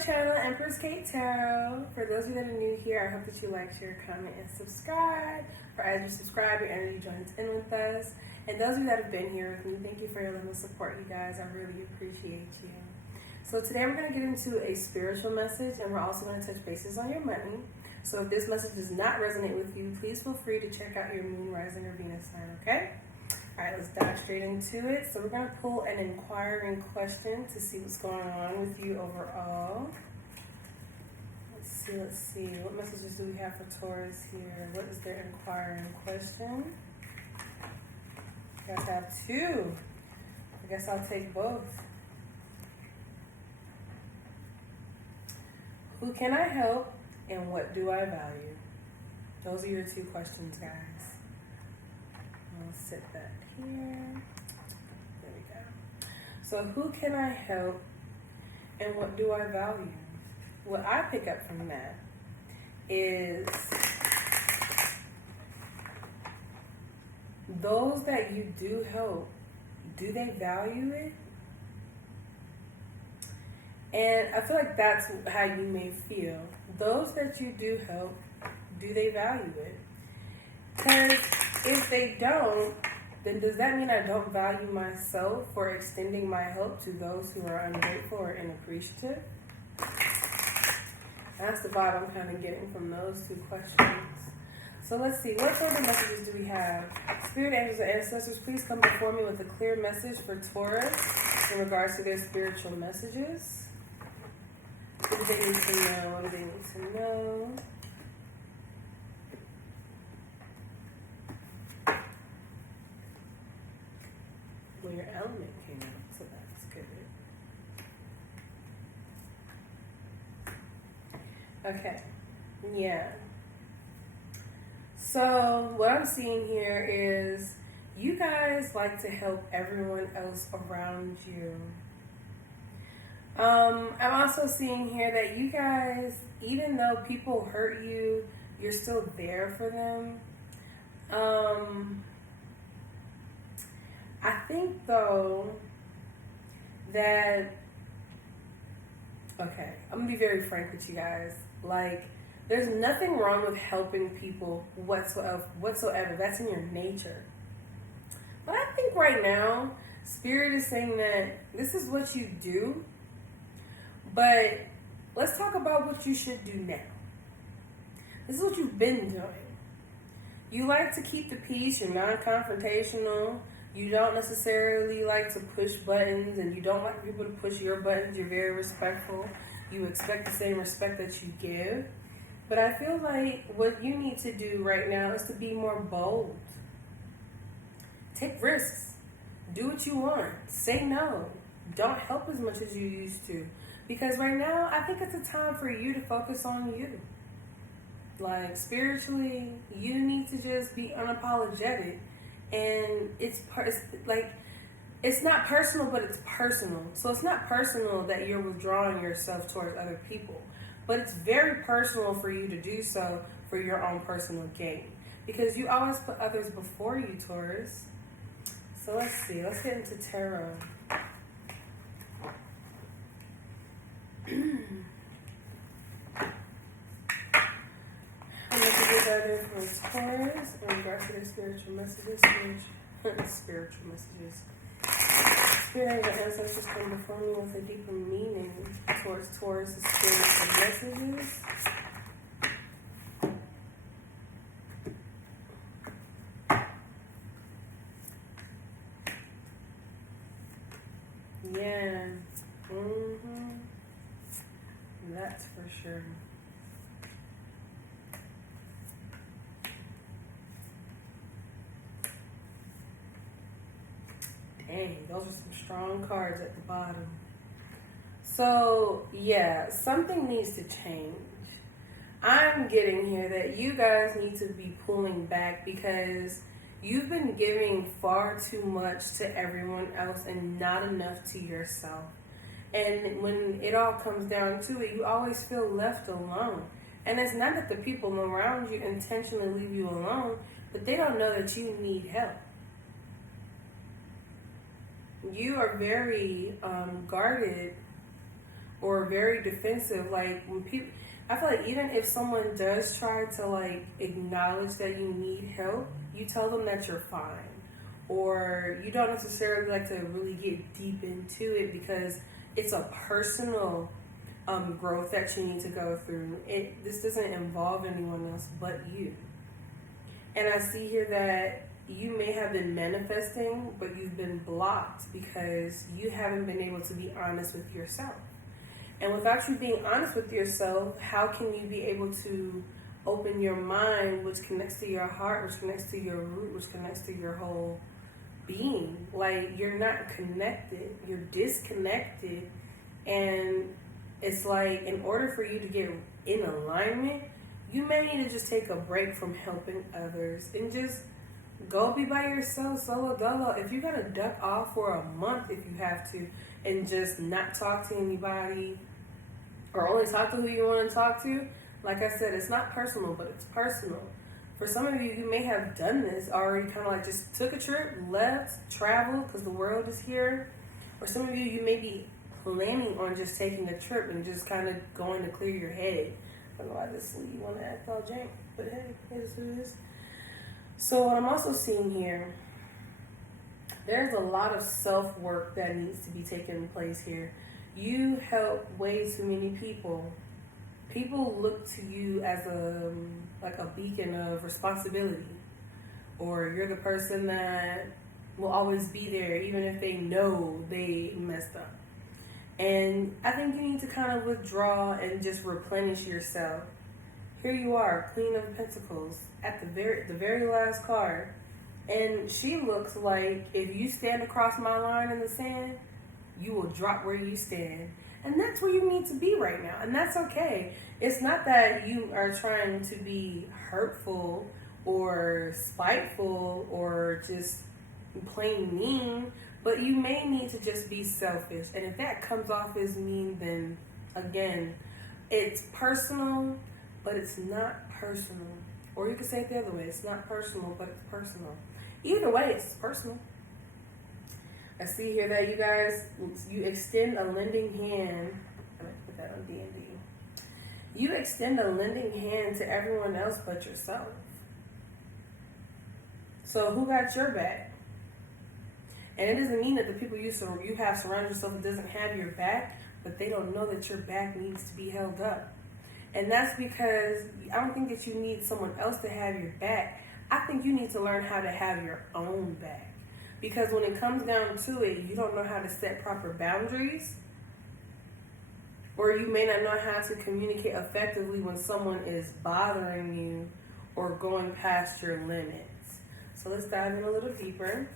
channel, EmpressKateTarot. For those of you that are new here, I hope that you like, share, comment, and subscribe. For as you subscribe, your energy joins in with us. And those of you that have been here with me, thank you for your love and support, you guys. I really appreciate you. So today we're going to get into a spiritual message, and we're also going to touch bases on your money. So if this message does not resonate with you, please feel free to check out your moon, rising, or Venus sign, okay? All right, let's dive straight into it. So we're going to pull an inquiring question to see what's going on with you overall. Let's see. What messages do we have for Taurus here? What is their inquiring question? You guys have two. I guess I'll take both. Who can I help and what do I value? Those are your two questions, guys. I'll sit that here. There we go. So who can I help and what do I value? What I pick up from that is those that you do help, do they value it? And I feel like that's how you may feel. Those that you do help, do they value it? Because if they don't, then does that mean I don't value myself for extending my help to those who are ungrateful or inappreciative? That's the vibe I'm kind of getting from those two questions. So let's see, what sort of messages do we have? Spirit angels and ancestors, please come before me with a clear message for Taurus in regards to their spiritual messages. What do they need to know? What do they need to know? Well, your element came out, so that's good. Okay. Yeah. So what I'm seeing here is you guys like to help everyone else around you. I'm also seeing here that you guys, even though people hurt you, you're still there for them. I think though that, okay, I'm gonna be very frank with you guys. Like, there's nothing wrong with helping people whatsoever. That's in your nature. But I think right now, Spirit is saying that this is what you do, but let's talk about what you should do now. This is what you've been doing. You like to keep the peace, you're non-confrontational, you don't necessarily like to push buttons, and you don't like people to push your buttons, you're very respectful. You expect the same respect that you give. But I feel like what you need to do right now is to be more bold. Take risks. Do what you want. Say no. Don't help as much as you used to. Because right now, I think it's a time for you to focus on you. Like, spiritually, you need to just be unapologetic. And it's not personal, but it's personal. So it's not personal that you're withdrawing yourself towards other people. But it's very personal for you to do so for your own personal gain. Because you always put others before you, Taurus. So let's see. Let's get into tarot. Messages are there for Taurus in regards to their spiritual messages. Spiritual messages. Spirit and ancestors come before me with a deeper meaning towards Taurus' spiritual messages. Yeah. That's for sure. Dang, those are some strong cards at the bottom. So, yeah, something needs to change. I'm getting here that you guys need to be pulling back because you've been giving far too much to everyone else and not enough to yourself. And when it all comes down to it, you always feel left alone. And it's not that the people around you intentionally leave you alone, but they don't know that you need help. You are very guarded or very defensive. Like when people, I feel like even if someone does try to like acknowledge that you need help, you tell them that you're fine. Or you don't necessarily like to really get deep into it because it's a personal growth that you need to go through. This doesn't involve anyone else but you. And I see here that you may have been manifesting, but you've been blocked because you haven't been able to be honest with yourself. And without you being honest with yourself, how can you be able to open your mind, which connects to your heart, which connects to your root, which connects to your whole being? Like, you're not connected, you're disconnected. And it's like, in order for you to get in alignment, you may need to just take a break from helping others and just go be by yourself, solo dolo. If you're gonna duck off for a month, if you have to, and just not talk to anybody or only talk to who you want to talk to, like I said, it's not personal, but it's personal. For some of you, you may have done this already, kind of like just took a trip, left, traveled, because the world is here. Or some of you, you may be planning on just taking a trip and just kind of going to clear your head. I don't know why this you want to act all jank, but hey, it is what it is. So what I'm also seeing here, there's a lot of self-work that needs to be taking place here. You help way too many people. People look to you as a beacon of responsibility, or you're the person that will always be there even if they know they messed up. And I think you need to kind of withdraw and just replenish yourself. Here you are, Queen of Pentacles, at the very last card. And she looks like if you stand across my line in the sand, you will drop where you stand. And that's where you need to be right now. And that's okay. It's not that you are trying to be hurtful or spiteful or just plain mean, but you may need to just be selfish. And if that comes off as mean, then again, it's personal, but it's not personal. Or you could say it the other way. It's not personal, but it's personal. Either way, it's personal. I see here that you guys, you extend a lending hand. I'm going to put that on D&D. You extend a lending hand to everyone else but yourself. So who got your back? And it doesn't mean that the people you have surrounded yourself with doesn't have your back, but they don't know that your back needs to be held up. And that's because I don't think that you need someone else to have your back. I think you need to learn how to have your own back. Because when it comes down to it, you don't know how to set proper boundaries, or you may not know how to communicate effectively when someone is bothering you or going past your limits. So let's dive in a little deeper.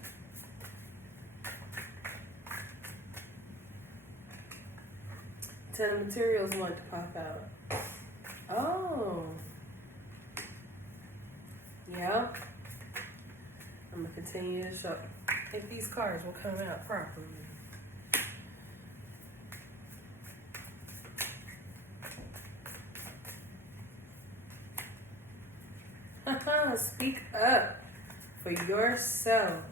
Ten of Materials want to pop out. Oh. Yeah. I'm going to continue to show if these cards will come out properly. Speak up for yourself.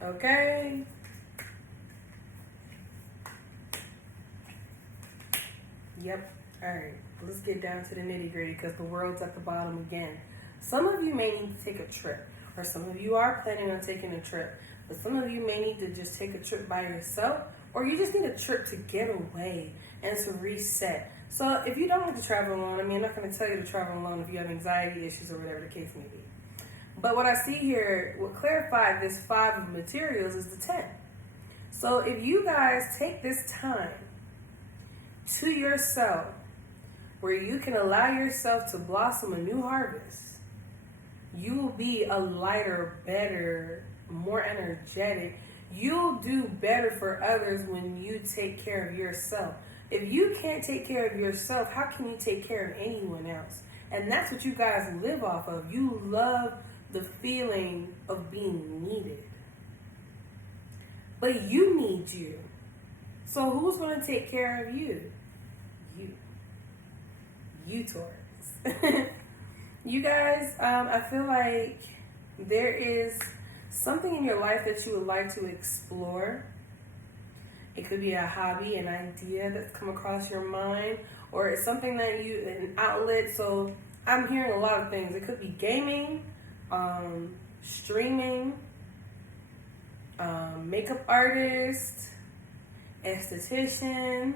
Okay? Yep. Alright. Let's get down to the nitty gritty because the world's at the bottom again. Some of you may need to take a trip. Or some of you are planning on taking a trip. But some of you may need to just take a trip by yourself. Or you just need a trip to get away and to reset. So if you don't want to travel alone, I mean, I'm not going to tell you to travel alone if you have anxiety issues or whatever the case may be. But what I see here, what clarified this 5 of materials is the 10. So if you guys take this time to yourself, where you can allow yourself to blossom a new harvest, you will be a lighter, better, more energetic. You'll do better for others when you take care of yourself. If you can't take care of yourself, how can you take care of anyone else? And that's what you guys live off of. You love the feeling of being needed. But you need you. So who's going to take care of you? You, Taurus. You guys, I feel like there is something in your life that you would like to explore. It could be a hobby, an idea that's come across your mind, or it's something that an outlet. So I'm hearing a lot of things. It could be gaming, streaming, makeup artist, esthetician,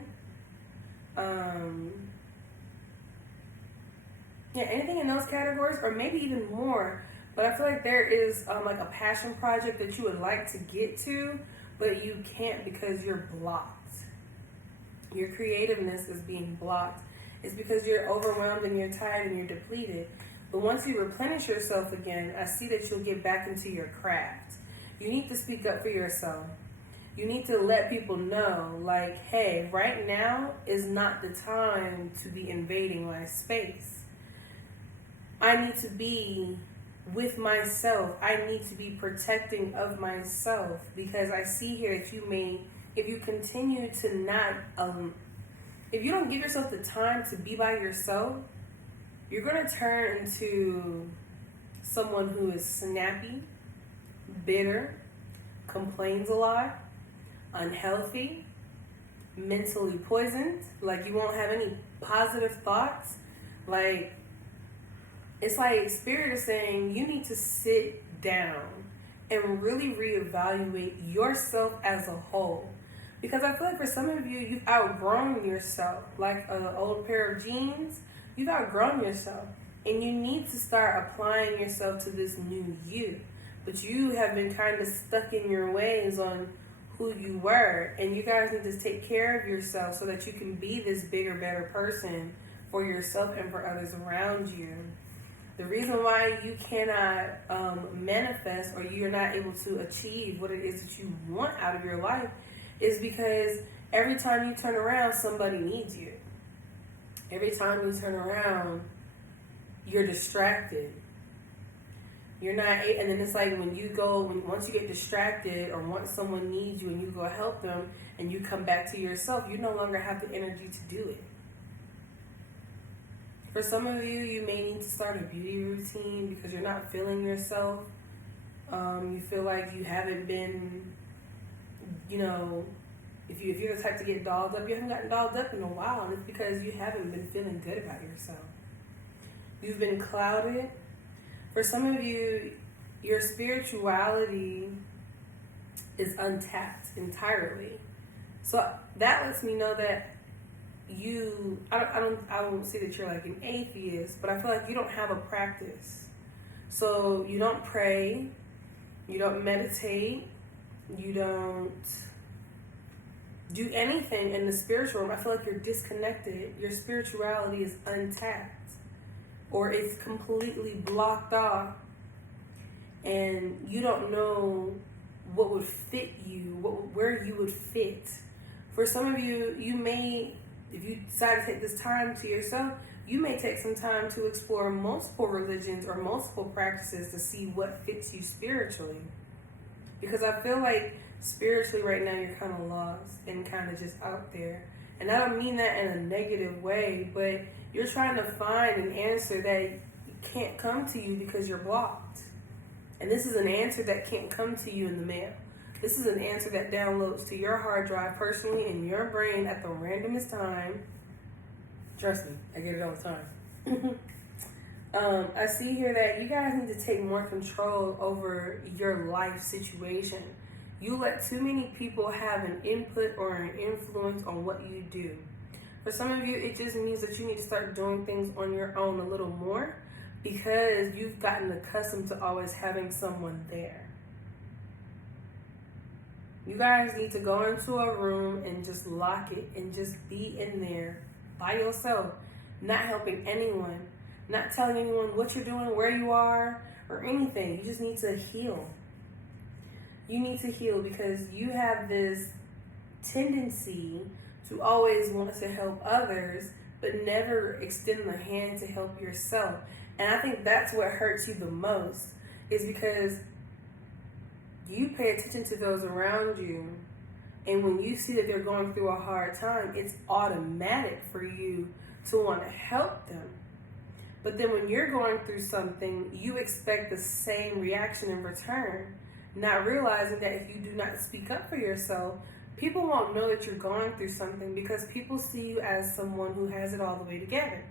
anything in those categories, or maybe even more. But I feel like there is like a passion project that you would like to get to, but you can't because you're blocked. Your creativeness is being blocked. It's because you're overwhelmed and you're tired and you're depleted. But once you replenish yourself again, I see that you'll get back into your craft. You need to speak up for yourself. You need to let people know, like, hey, right now is not the time to be invading my space. I need to be with myself. I need to be protecting of myself, because I see here that if you continue to not, if you don't give yourself the time to be by yourself, you're going to turn into someone who is snappy, bitter, complains a lot, unhealthy, mentally poisoned. Like, you won't have any positive thoughts. Like, it's like Spirit is saying you need to sit down and really reevaluate yourself as a whole. Because I feel like for some of you, you've outgrown yourself. Like an old pair of jeans, you've outgrown yourself. And you need to start applying yourself to this new you. But you have been kind of stuck in your ways on who you were. And you guys need to take care of yourself so that you can be this bigger, better person for yourself and for others around you. The reason why you cannot manifest, or you're not able to achieve what it is that you want out of your life, is because every time you turn around, somebody needs you. Every time you turn around, you're distracted. You're not, and then it's like once you get distracted, or once someone needs you and you go help them and you come back to yourself, you no longer have the energy to do it. For some of you, you may need to start a beauty routine because you're not feeling yourself. You feel like you haven't been, if you're the type to get dolled up, you haven't gotten dolled up in a while, and it's because you haven't been feeling good about yourself. You've been clouded. For some of you, your spirituality is untapped entirely. So that lets me know that I don't see that you're like an atheist, but I feel like you don't have a practice. So you don't pray, you don't meditate, you don't do anything in the spiritual realm. I feel like you're disconnected. Your spirituality is untapped, or it's completely blocked off, and you don't know what would fit you, where you would fit. For some of you, if you decide to take this time to yourself, you may take some time to explore multiple religions or multiple practices to see what fits you spiritually. Because I feel like spiritually right now you're kind of lost and kind of just out there. And I don't mean that in a negative way, but you're trying to find an answer that can't come to you because you're blocked. And this is an answer that can't come to you in the mail. This is an answer that downloads to your hard drive personally in your brain at the randomest time. Trust me, I get it all the time. I see here that you guys need to take more control over your life situation. You let too many people have an input or an influence on what you do. For some of you, it just means that you need to start doing things on your own a little more, because you've gotten accustomed to always having someone there. You guys need to go into a room and just lock it and just be in there by yourself, not helping anyone, not telling anyone what you're doing, where you are, or anything. You just need to heal. You need to heal because you have this tendency to always want to help others, but never extend the hand to help yourself. And I think that's what hurts you the most, is because you pay attention to those around you, and when you see that they're going through a hard time, it's automatic for you to want to help them. But then when you're going through something, you expect the same reaction in return, not realizing that if you do not speak up for yourself, people won't know that you're going through something because people see you as someone who has it all the way together.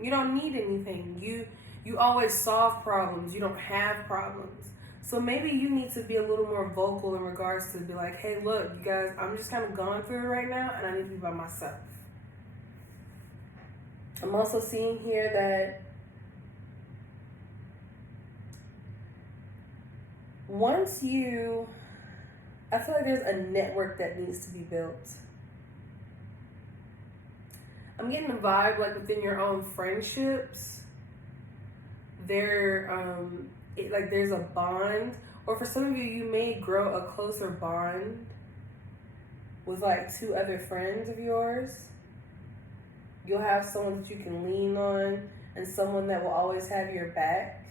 You don't need anything. You always solve problems. You don't have problems. So maybe you need to be a little more vocal in regards to be like, hey, look, you guys, I'm just kind of going through it right now, and I need to be by myself. I'm also seeing here that once you, I feel like there's a network that needs to be built. I'm getting a vibe like within your own friendships, there's a bond, or for some of you, you may grow a closer bond with like two other friends of yours. You'll have someone that you can lean on and someone that will always have your back.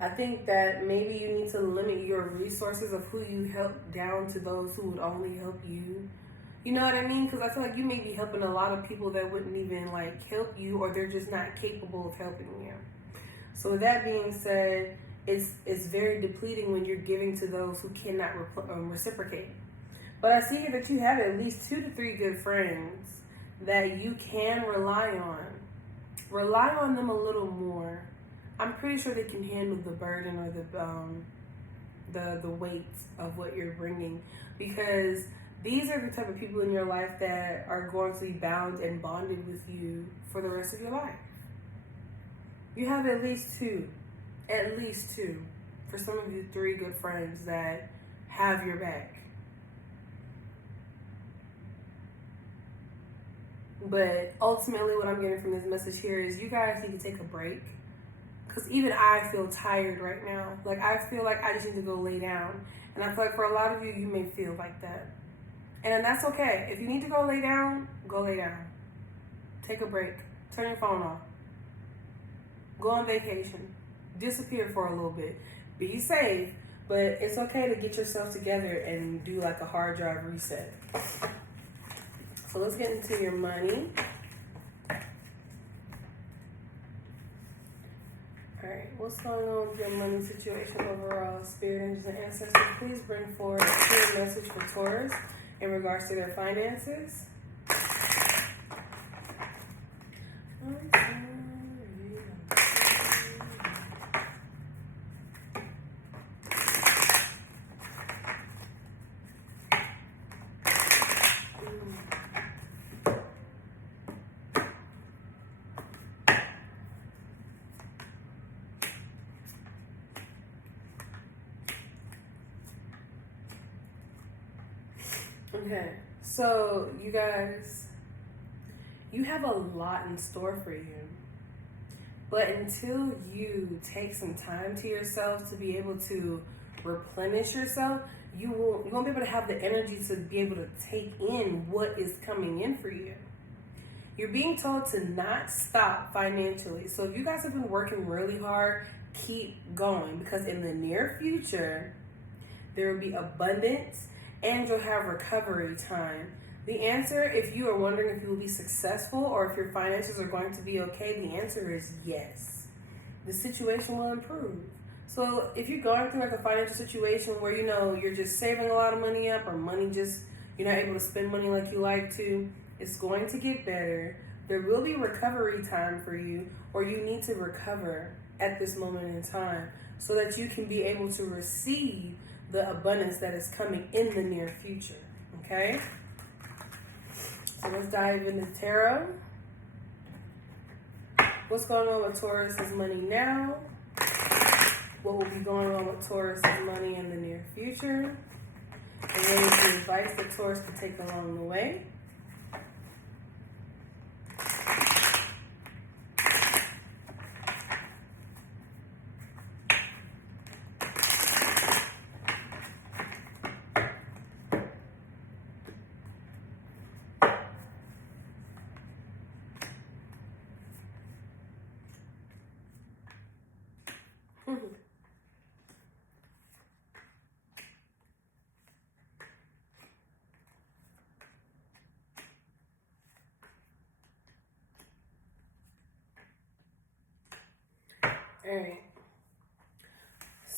I think that maybe you need to limit your resources of who you help down to those who would only help you. You know what I mean? Because I feel like you may be helping a lot of people that wouldn't even like help you, or they're just not capable of helping you. So with that being said, it's very depleting when you're giving to those who cannot reciprocate. But I see here that you have at least 2 to 3 good friends that you can rely on. Rely on them a little more. I'm pretty sure they can handle the burden or the weight of what you're bringing, because these are the type of people in your life that are going to be bound and bonded with you for the rest of your life. You have at least two. For some of you, 3 good friends that have your back. But ultimately what I'm getting from this message here is you guys need to take a break. Because even I feel tired right now. Like, I feel like I just need to go lay down. And I feel like for a lot of you, you may feel like that. And that's okay. If you need to go lay down, go lay down. Take a break. Turn your phone off. Go on vacation. Disappear for a little bit. Be safe. But it's okay to get yourself together and do like a hard drive reset. So let's get into your money. Alright, what's going on with your money situation overall? Spirit, angels, and ancestors, please bring forward a clear message for Taurus in regards to their finances. Okay, so you guys, you have a lot in store for you. But until you take some time to yourself to be able to replenish yourself, you won't be able to have the energy to be able to take in what is coming in for you. You're being told to not stop financially. So if you guys have been working really hard, keep going, because in the near future, there will be abundance and you'll have recovery time. The answer, if you are wondering if you will be successful or if your finances are going to be okay, the answer is yes. The situation will improve. So if you're going through like a financial situation where, you know, you're just saving a lot of money up, or money just, you're not able to spend money like you like to, it's going to get better. There will be recovery time for you, or you need to recover at this moment in time so that you can be able to receive the abundance that is coming in the near future. Okay? So let's dive into tarot. What's going on with Taurus's money now? What will be going on with Taurus's money in the near future? And what is the advice that Taurus can take along the way? Alright,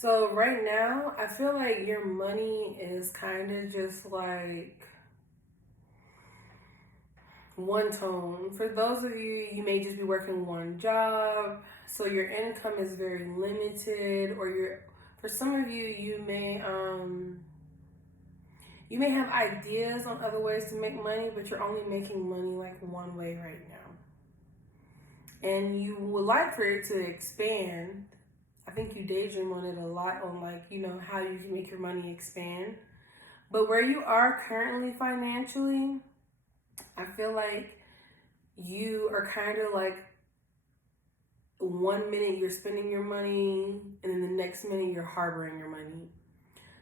So right now, I feel like your money is kind of just like one tone. For those of you, you may just be working one job, so your income is very limited, or for some of you, you may have ideas on other ways to make money, but you're only making money like one way right now. And you would like for it to expand. I think you daydream on it a lot, on like, how you can make your money expand. But where you are currently financially, I feel like you are kind of like, one minute you're spending your money and then the next minute you're harboring your money.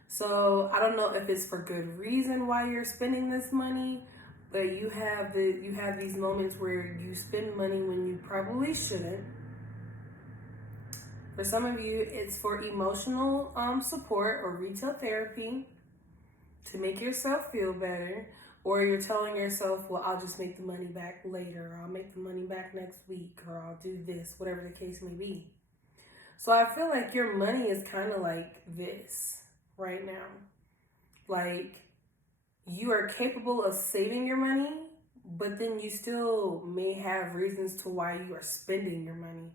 So I don't know if it's for good reason why you're spending this money, but you have these moments where you spend money when you probably shouldn't. For some of you, it's for emotional support or retail therapy to make yourself feel better, or you're telling yourself, well, I'll just make the money back later, or I'll make the money back next week, or I'll do this, whatever the case may be. So I feel like your money is kind of like this right now. Like, you are capable of saving your money, but then you still may have reasons to why you are spending your money.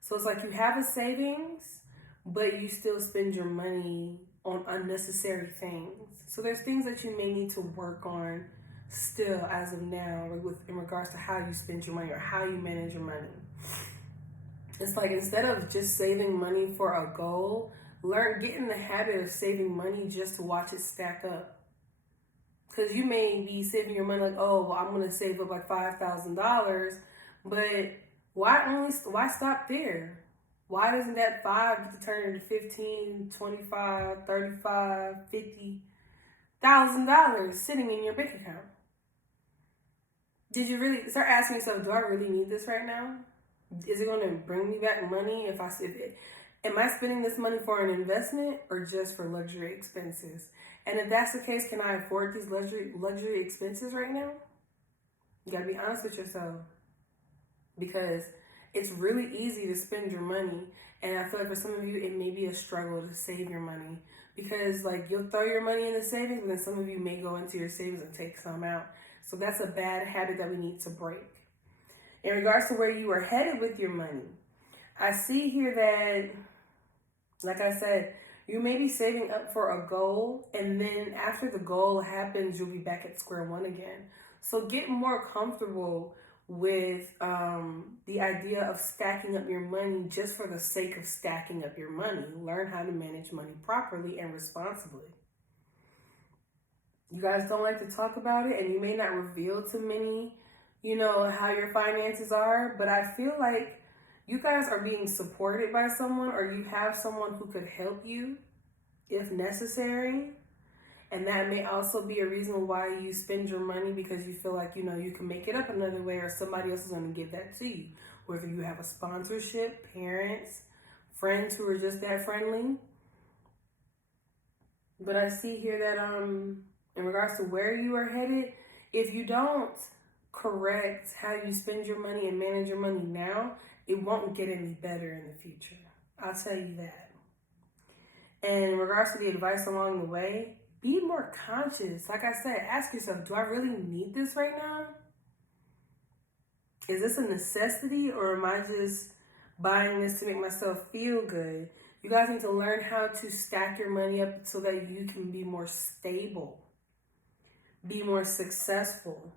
So it's like you have a savings, but you still spend your money on unnecessary things. So there's things that you may need to work on still as of now, in regards to how you spend your money or how you manage your money. It's like, instead of just saving money for a goal, get in the habit of saving money just to watch it stack up. Because you may be saving your money like, oh, well, I'm going to save up like $5,000, but why stop there? Why doesn't that 5 get to turn into 15, 25, 35, 50,000 sitting in your bank account? Did you really start asking yourself, do I really need this right now? Is it going to bring me back money am I spending this money for an investment or just for luxury expenses? And if that's the case, can I afford these luxury expenses right now? You got to be honest with yourself, because it's really easy to spend your money. And I feel like for some of you, it may be a struggle to save your money, because like, you'll throw your money in the savings, but then some of you may go into your savings and take some out. So that's a bad habit that we need to break. In regards to where you are headed with your money, I see here that, like I said, you may be saving up for a goal, and then after the goal happens, you'll be back at square one again. So get more comfortable with the idea of stacking up your money just for the sake of stacking up your money. Learn how to manage money properly and responsibly. You guys don't like to talk about it, and you may not reveal to many, how your finances are, but I feel like you guys are being supported by someone, or you have someone who could help you if necessary. And that may also be a reason why you spend your money, because you feel like, you can make it up another way, or somebody else is going to give that to you. Whether you have a sponsorship, parents, friends who are just that friendly. But I see here that in regards to where you are headed, if you don't correct how you spend your money and manage your money now, it won't get any better in the future. I'll tell you that. And in regards to the advice along the way, be more conscious. Like I said, ask yourself, do I really need this right now? Is this a necessity, or am I just buying this to make myself feel good? You guys need to learn how to stack your money up so that you can be more stable, be more successful.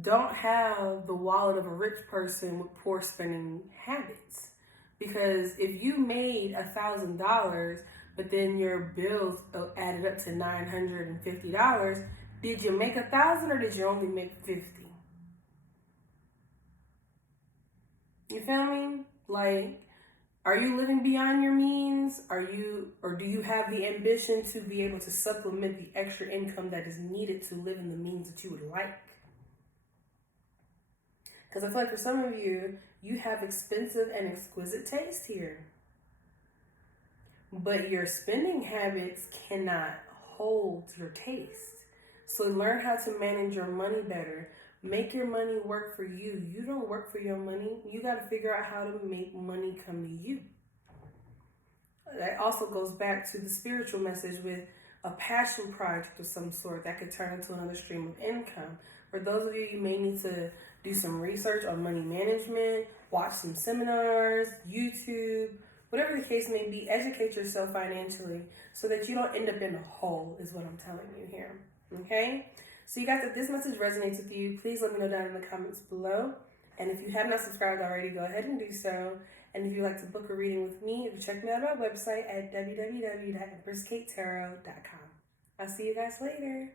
Don't have the wallet of a rich person with poor spending habits. Because if you made $1,000, but then your bills added up to $950, did you make $1,000 or did you only make $50? You feel me? Like, are you living beyond your means? Or do you have the ambition to be able to supplement the extra income that is needed to live in the means that you would like? Because I feel like for some of you, you have expensive and exquisite taste here. But your spending habits cannot hold your taste. So learn how to manage your money better. Make your money work for you. You don't work for your money. You got to figure out how to make money come to you. that also goes back to the spiritual message with a passion project of some sort that could turn into another stream of income. For those of you, you may need to do some research on money management, watch some seminars, YouTube, whatever the case may be. Educate yourself financially so that you don't end up in a hole, is what I'm telling you here. Okay? So you guys, if this message resonates with you, please let me know down in the comments below. And if you have not subscribed already, go ahead and do so. And if you'd like to book a reading with me, you can check me out on my website at www.EmpressKateTarot.com. I'll see you guys later.